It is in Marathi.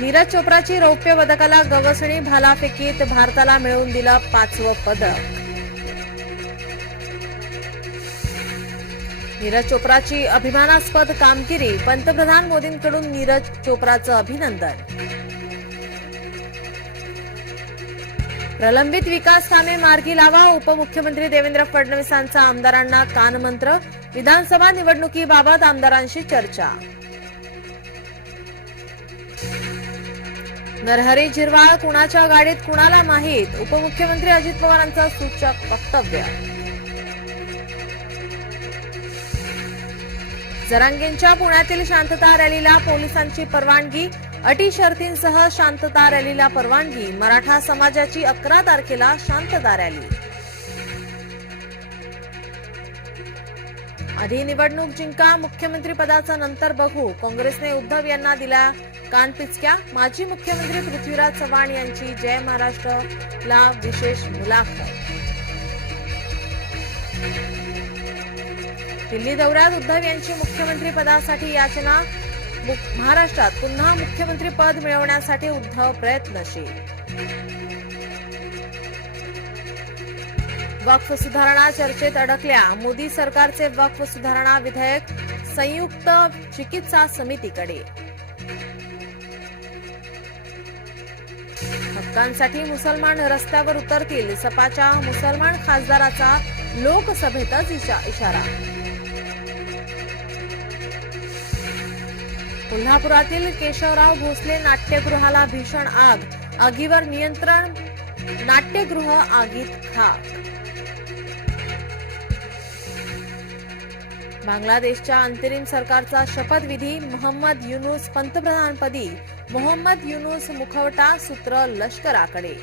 नीरज चोप्राची रौप्य पदकाला गगसणी भालाफेकीत भारताला मिळवून दिलं पाचवं पदक. नीरज चोप्राची अभिमानास्पद कामगिरी. पंतप्रधान मोदींकडून नीरज चोप्राचं अभिनंदन. प्रलंबित विकास कामे मार्गी लावा उपमुख्यमंत्री देवेंद्र फडणवीसांचा आमदारांना कानमंत्र. विधानसभा निवडणुकीबाबत आमदारांशी चर्चा. नरहरी झिरवाळ कुणाच्या गाडीत कुणाला माहीत? उपमुख्यमंत्री अजित पवारांचं सूचक वक्तव्य. जरांगेंच्या पुण्यातील शांतता रॅलीला पोलिसांची परवानगी अटी शर्तींसह शांतता रॅलीला परवानगी मराठा समाजाची अकरा तारखेला शांतता रॅली. आधी निवडणूक जिंका मुख्यमंत्री पदाचा नंतर बघू. काँग्रेसने उद्धव यांना दिला कानपिचक्या माजी मुख्यमंत्री पृथ्वीराज चव्हाण यांची जय महाराष्ट्रला विशेष मुलाखत. दिल्ली दौऱ्यात उद्धव यांची मुख्यमंत्री पदासाठी याचना. महाराष्ट्रात पुन्हा मुख्यमंत्री पद मिळवण्यासाठी उद्धव प्रयत्नशील. वक्फ सुधारणा चर्चेत अडकल्या. मोदी सरकारचे वक्फ सुधारणा विधेयक संयुक्त चिकित्सा समितीकडे. हक्कांसाठी मुसलमान रस्त्यावर उतरतील. सपाच्या मुसलमान खासदाराचा लोकसभेतच इशा- इशारा. कोल्हापुरातील केशवराव भोसले नाट्यगृहाला भीषण आग. आगीवर नियंत्रण नाट्यगृह आगीत खाक. बांगलादेशच्या अंतरिम सरकारचा शपथविधी मोहम्मद युनुस पंतप्रधानपदी. मोहम्मद युनुस मुखवटा सूत्र लष्कराकडे.